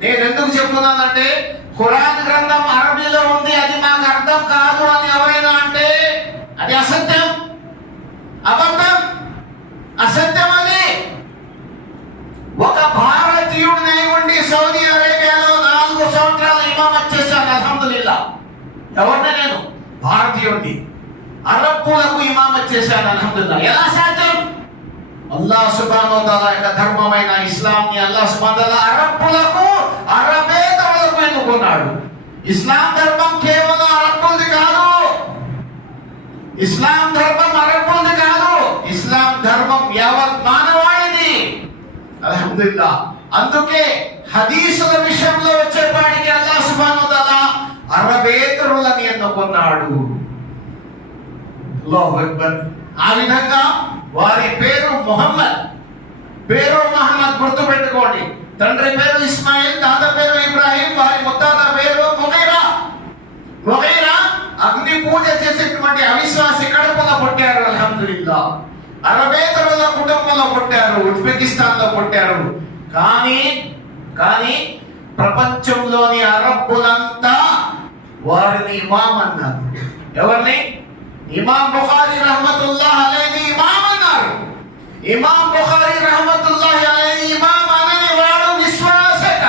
నేను ఎందుకు చెప్తున్నానంటే ఖురాన్ గ్రంథం అరబీలో ఉంది అది మాకు అర్థం కాదు అని ఎవరైనా అంటే అది అసత్యం. అబద్ధం. అసత్యం అది. ఒక భారతీయుడు ఉండి సౌదీ అరేబియాలో నాలుగు సంవత్సరాలు ఇమామత్ వచ్చేసాను అల్హమ్దుల్లా ఎవరిని నేను? భారతీయుడిని. అరబ్బులకు ఇమామత్ వచ్చేసాను అల్హమ్దుల్లా ఎలా సాధ్యం? అల్లా సుబానోదాల యొక్క ధర్మమైన ఇస్లాంని అల్లా సుబాన్ అరబ్బులకు అరబేతరులకు ఇస్లాం ధర్మం కేవలం అరబ్బులది కాదు. ఇస్లాం ధర్మం అరబ్బులది కాదు. ఇస్లాం ధర్మం యావత్ మానవాళిది. అల్హమ్దుల్లా అందుకే హదీసుల విషయంలో వచ్చేపాటికి అల్లా సుబ్హానహు తలా అరబేతరులని ఎన్నుకున్నాడు. ఆ విధంగా వారి పేరు మొహమ్మద్. పేరు మహమ్మద్ గుర్తుపెట్టుకోండి. తండ్రి పేరు ఇస్మాయిల్ తాత పుట్టారు అల్హమ్దుల్లా అరబేతరుల కుటుంబంలో పుట్టారు ఉజ్బెకిస్తాన్లో పుట్టారు. కానీ కానీ ప్రపంచంలోని అరబ్బులంతా వారిని ఇమాం అన్నారు. ఎవరిని? ఇమాం బుఖారి రహమతుల్లా అలైని ఇమాం అన్నారు. ఇమాం బుఖారి